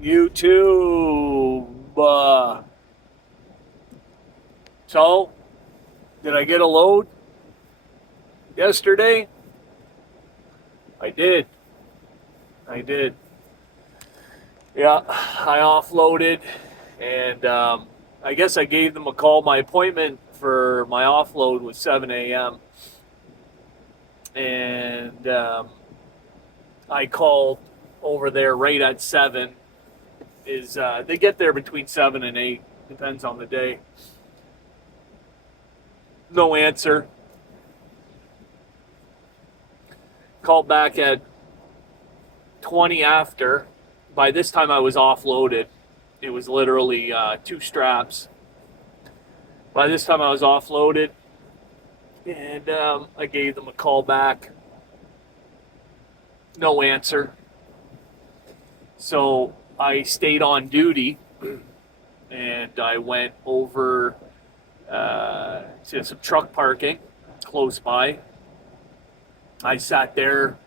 YouTube. So, did I get a load yesterday? I did. I did. Yeah, I offloaded, and I guess I gave them a call. My appointment for my offload was 7 a.m. And I called over there right at 7. They get there between 7 and 8, depends on the day. No answer. Called back at 20 after. By this time I was offloaded. It was literally 2 straps. By this time I was offloaded, and I gave them a call back. No answer. So I stayed on duty, and I went over to some truck parking close by. I sat there,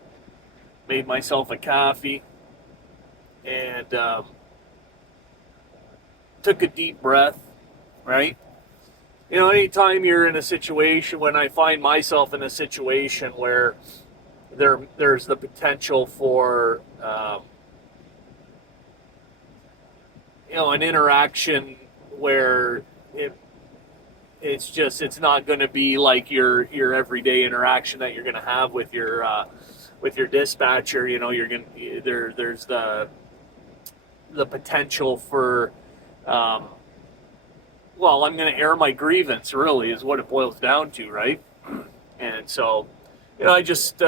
made myself a coffee, and took a deep breath, right? You know, anytime you're in a situation, when I find myself in a situation where there's the potential for, an interaction where it's not going to be like your everyday interaction that you're going to have with your dispatcher. You know, there's the potential for, I'm going to air my grievance, really, is what it boils down to, right? And so, I just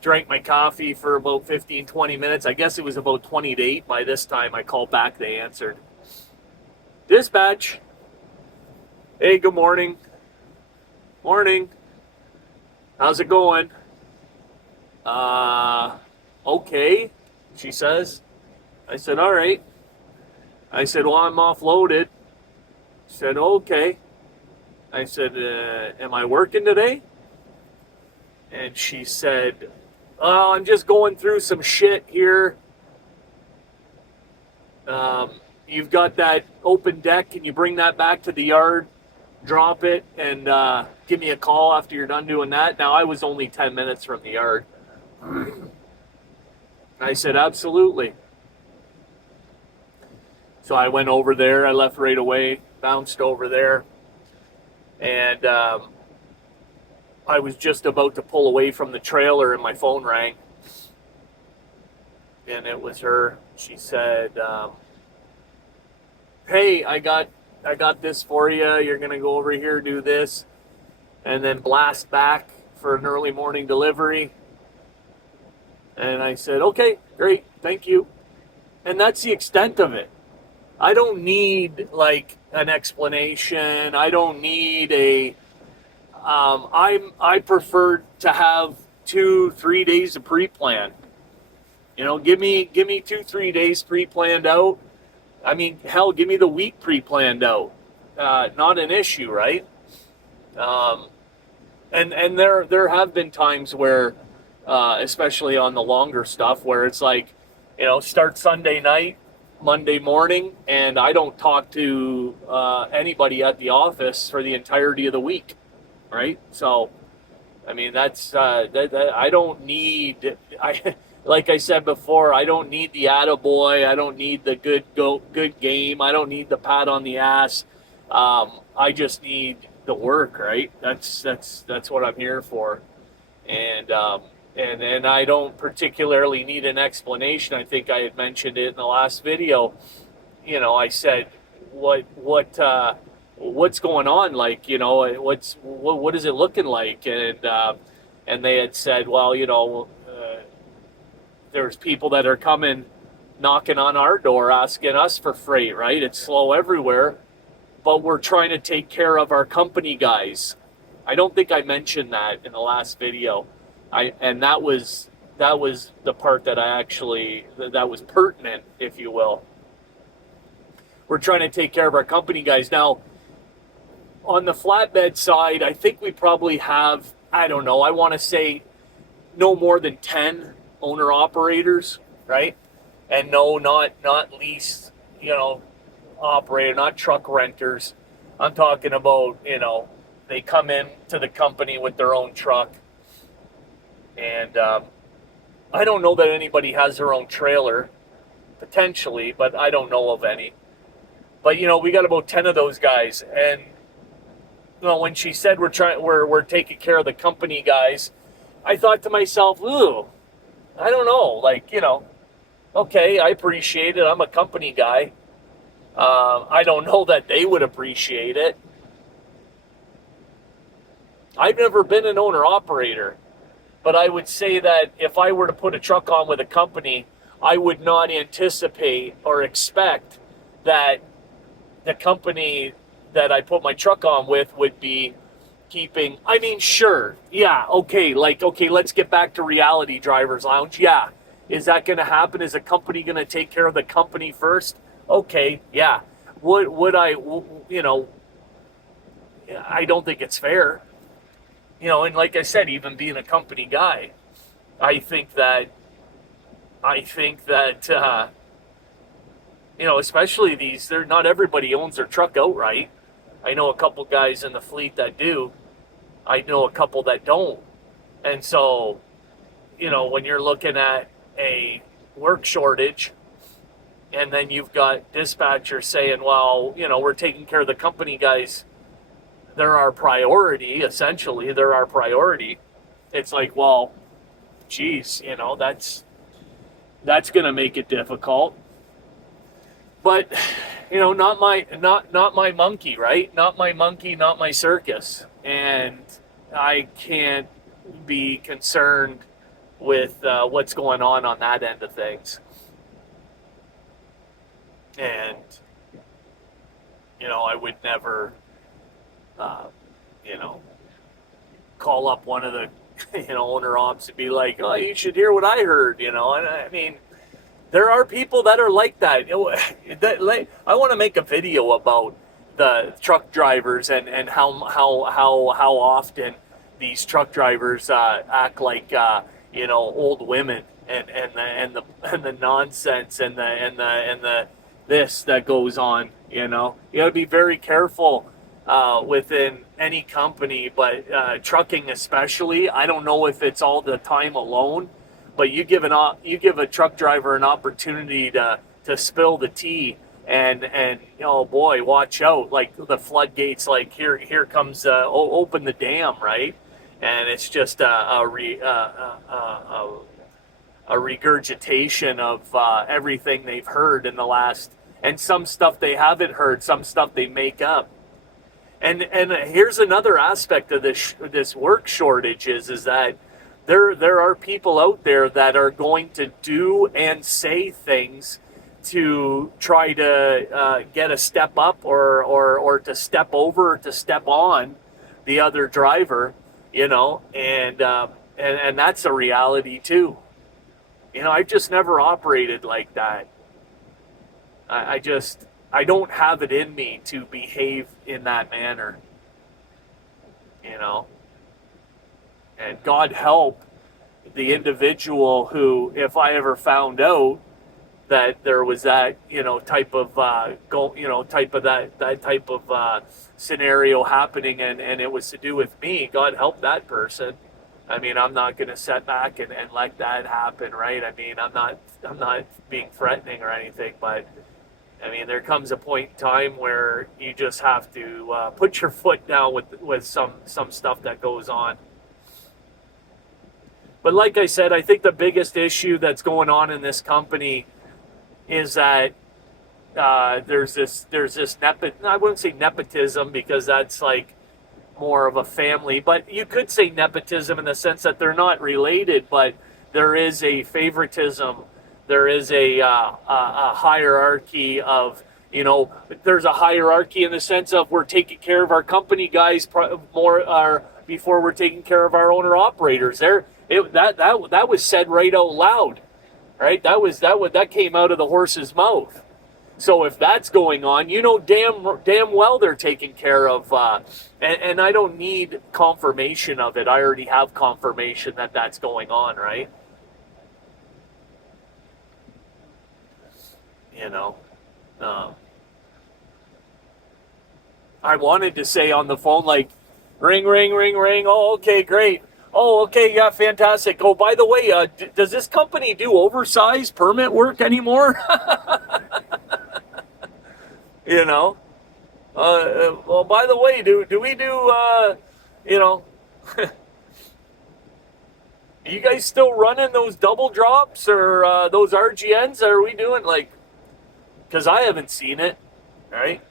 drank my coffee for about 15, 20 minutes. I guess it was about 20 to 8 by this time. I called back, they answered. Dispatch. Hey, good morning. Morning. How's it going? Okay, she says. I said, all right. I said, well, I'm offloaded. She said, okay. I said, am I working today? And she said, oh, I'm just going through some shit here. You've got that open deck. Can you bring that back to the yard, drop it, and give me a call after you're done doing that? Now, I was only 10 minutes from the yard. I said, absolutely. So I went over there. I left right away, bounced over there, and I was just about to pull away from the trailer, and my phone rang, and it was her. She said, hey, I got this for you. You're going to go over here, do this, and then blast back for an early morning delivery. And I said, okay, great, thank you. And that's the extent of it. I don't need like an explanation. I don't need I prefer to have 2-3 days of pre-plan. Give me 2-3 days pre-planned out. I mean, hell, give me the week pre-planned out. Not an issue, right? And there have been times where, especially on the longer stuff, where it's like, start Sunday night, Monday morning, and I don't talk to anybody at the office for the entirety of the week, right? So, I mean, that's I don't need. Like I said before, I don't need the attaboy. I don't need the good game. I don't need the pat on the ass. I just need the work, right? That's what I'm here for, and I don't particularly need an explanation. I think I had mentioned it in the last video. I said, what's going on? Like, what is it looking like? And they had said, well, there's people that are coming, knocking on our door, asking us for freight, right? It's slow everywhere, but we're trying to take care of our company guys. I don't think I mentioned that in the last video. And that was the part that that was pertinent, if you will. We're trying to take care of our company guys. Now, on the flatbed side, I think we probably have, I don't know, I want to say no more than 10 owner-operators. right? And no, not lease, operator, not truck renters. I'm talking about, they come in to the company with their own truck. And I don't know that anybody has their own trailer, potentially, but I don't know of any. But we got about 10 of those guys, and when she said we're taking care of the company guys, I thought to myself, ooh, I don't know, okay, I appreciate it. I'm a company guy. I don't know that they would appreciate it. I've never been an owner operator, but I would say that if I were to put a truck on with a company, I would not anticipate or expect that the company that I put my truck on with would be keeping, sure, yeah, okay, let's get back to Reality Drivers Lounge. Yeah. Is that going to happen? Is a company going to take care of the company first? Okay, yeah. Would I, I don't think it's fair. And like I said, even being a company guy, I think that, especially not everybody owns their truck outright. I know a couple guys in the fleet that do. I know a couple that don't. And so, when you're looking at a work shortage, and then you've got dispatchers saying, well, we're taking care of the company guys. They're our priority, essentially. They're our priority. It's like, well, geez, that's going to make it difficult. But, not my monkey, right? Not my monkey, not my circus. And I can't be concerned with what's going on that end of things. And, I would never, call up one of the, owner ops and be like, oh, you should hear what I heard, and I mean, there are people that are like that. I want to make a video about the truck drivers and how often these truck drivers act like old women and the nonsense and the this that goes on. You got to be very careful within any company, but trucking especially. I don't know if it's all the time alone. But you give a truck driver an opportunity to spill the tea, and oh boy, watch out! Like the floodgates, like here comes open the dam, right? And it's just a regurgitation of everything they've heard in the last, and some stuff they haven't heard, some stuff they make up. And here's another aspect of this work shortage is that there are people out there that are going to do and say things to try to get a step up or to step over or to step on the other driver, and that's a reality too. I've just never operated like that. I don't have it in me to behave in that manner, And God help the individual who, if I ever found out that there was that, type of scenario happening, and it was to do with me. God help that person. I mean, I'm not going to sit back and let that happen, right? I mean, I'm not being threatening or anything, but I mean, there comes a point in time where you just have to put your foot down with some stuff that goes on. But like I said, I think the biggest issue that's going on in this company is that there's this I wouldn't say nepotism, because that's like more of a family, but you could say nepotism in the sense that they're not related, but there is a favoritism. There is a hierarchy of, there's a hierarchy in the sense of we're taking care of our company guys more before we're taking care of our owner operators. That was said right out loud, right? That came out of the horse's mouth. So if that's going on, damn well they're taken care of, and I don't need confirmation of it. I already have confirmation that that's going on, right? you know. I wanted to say on the phone, like, ring, ring, ring, ring. Oh, okay, great. Oh, okay, yeah, fantastic. Oh, by the way, does this company do oversized permit work anymore? you know. Well, by the way, do we do? You know, are you guys still running those double drops or those RGNs? Are we doing like? Because I haven't seen it, right?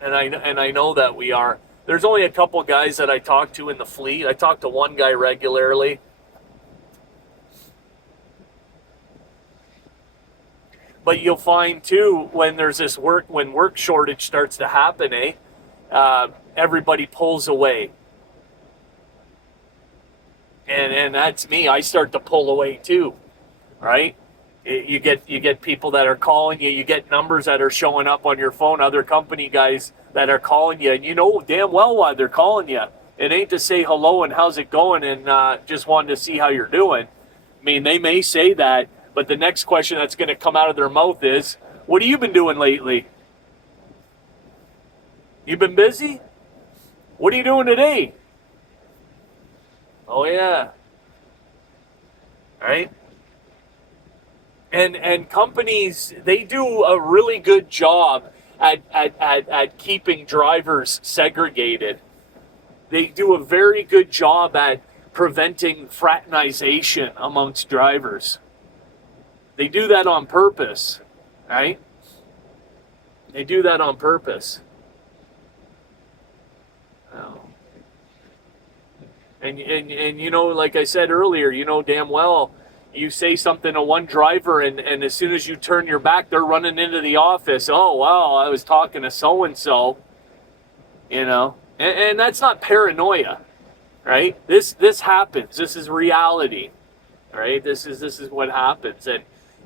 And I know that we are. There's only a couple guys that I talk to in the fleet. I talk to one guy regularly. But you'll find too when there's this when work shortage starts to happen, everybody pulls away. And that's me. I start to pull away too, right? You get people that are calling you. You get numbers that are showing up on your phone. Other company guys that are calling you, and you know damn well why they're calling you. It ain't to say hello and how's it going, and just wanting to see how you're doing. I mean, they may say that, but the next question that's going to come out of their mouth is, "What have you been doing lately? You been busy? What are you doing today?" Oh yeah, right. And companies, they do a really good job at keeping drivers segregated. They do a very good job at preventing fraternization amongst drivers. They do that on purpose, right? They do that on purpose. And you know, like I said earlier, you know damn well, you say something to one driver, and as soon as you turn your back, they're running into the office. Oh, wow, I was talking to so-and-so, you know. And that's not paranoia, right? This happens. This is reality, right? This is what happens.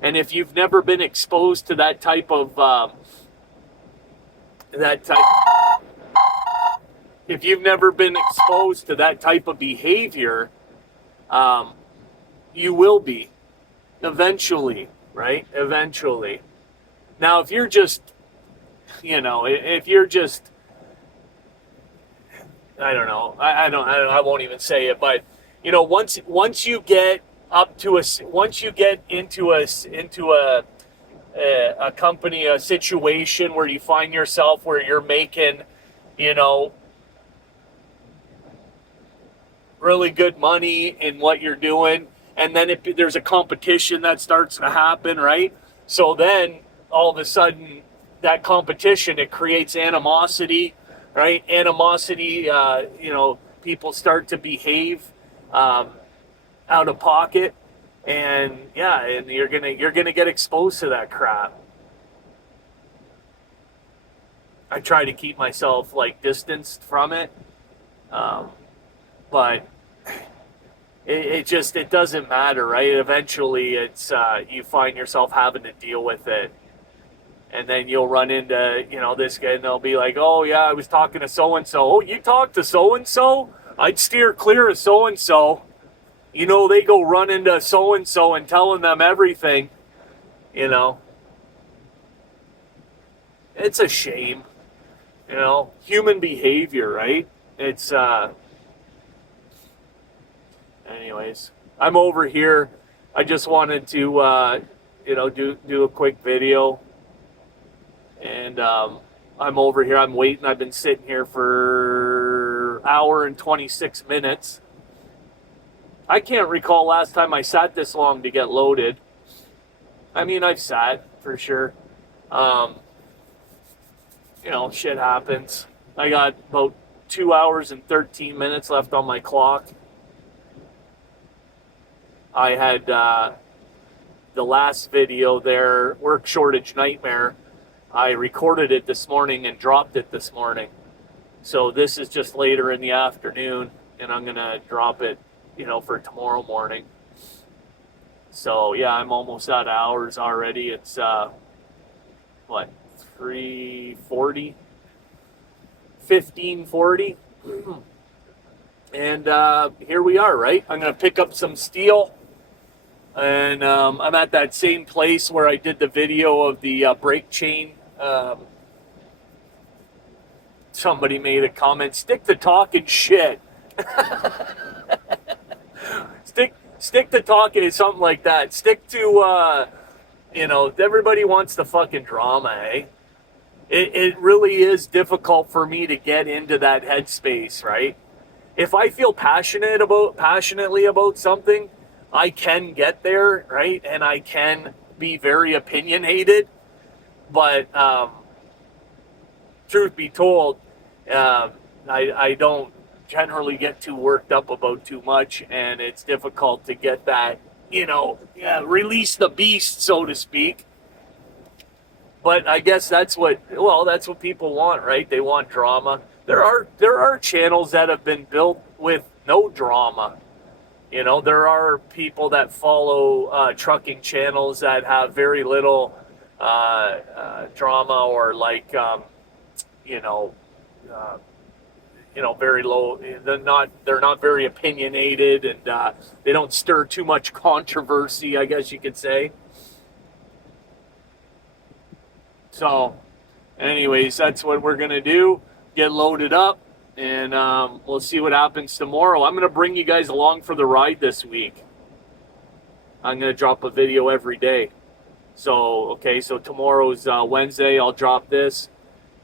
And if you've never been exposed to that type of if you've never been exposed to that type of behavior, you will be eventually, right? Eventually. Now, if you're just, you know, if you're just, I don't know, I won't even say it, but you know, once you get up to once you get into a company, a situation where you find yourself where you're making, you know, really good money in what you're doing, and then there's a competition that starts to happen, right? So then all of a sudden that competition, it creates animosity, right? Animosity, you know, people start to behave out of pocket, and yeah, and you're gonna get exposed to that crap. I try to keep myself like distanced from it, but it doesn't matter, right? Eventually, it's you find yourself having to deal with it, and then you'll run into, you know, this guy, and they'll be like, "Oh yeah, I was talking to so and so." "Oh, you talked to so and so? I'd steer clear of so and so. You know, they go run into so and so and telling them everything." You know, it's a shame. You know, human behavior, right? It's anyways, I'm over here. I just wanted to, you know, do a quick video, and I'm over here. I'm waiting. I've been sitting here for an hour and 26 minutes. I can't recall last time I sat this long to get loaded. I mean, I've sat for sure. You know, shit happens. I got about 2 hours and 13 minutes left on my clock. I had the last video there, work shortage nightmare. I recorded it this morning and dropped it this morning. So this is just later in the afternoon, and I'm gonna drop it, you know, for tomorrow morning. So yeah, I'm almost out of hours already. It's what, 3:40, 15:40, and here we are, right? I'm gonna pick up some steel. And I'm at that same place where I did the video of the brake chain. Somebody made a comment, stick to talking shit. Stick to talking, something like that. Stick to, everybody wants the fucking drama, eh? It really is difficult for me to get into that headspace, right? If I feel passionately about something, I can get there, right? And I can be very opinionated. But truth be told, I don't generally get too worked up about too much, and it's difficult to get that, release the beast, so to speak. But I guess that's what people want, right? They want drama. There are channels that have been built with no drama. There are people that follow trucking channels that have very little drama, or like very low. They're not very opinionated, and they don't stir too much controversy, I guess you could say. So, anyways, that's what we're gonna do. Get loaded up, and we'll see what happens tomorrow. I'm gonna bring you guys along for the ride this week. I'm gonna drop a video every day. So tomorrow's Wednesday. I'll drop this.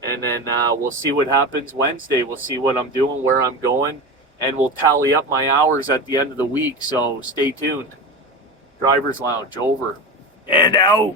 And then we'll see what happens Wednesday. We'll see what I'm doing, where I'm going, and we'll tally up my hours at the end of the week. So stay tuned. Driver's Lounge over and out.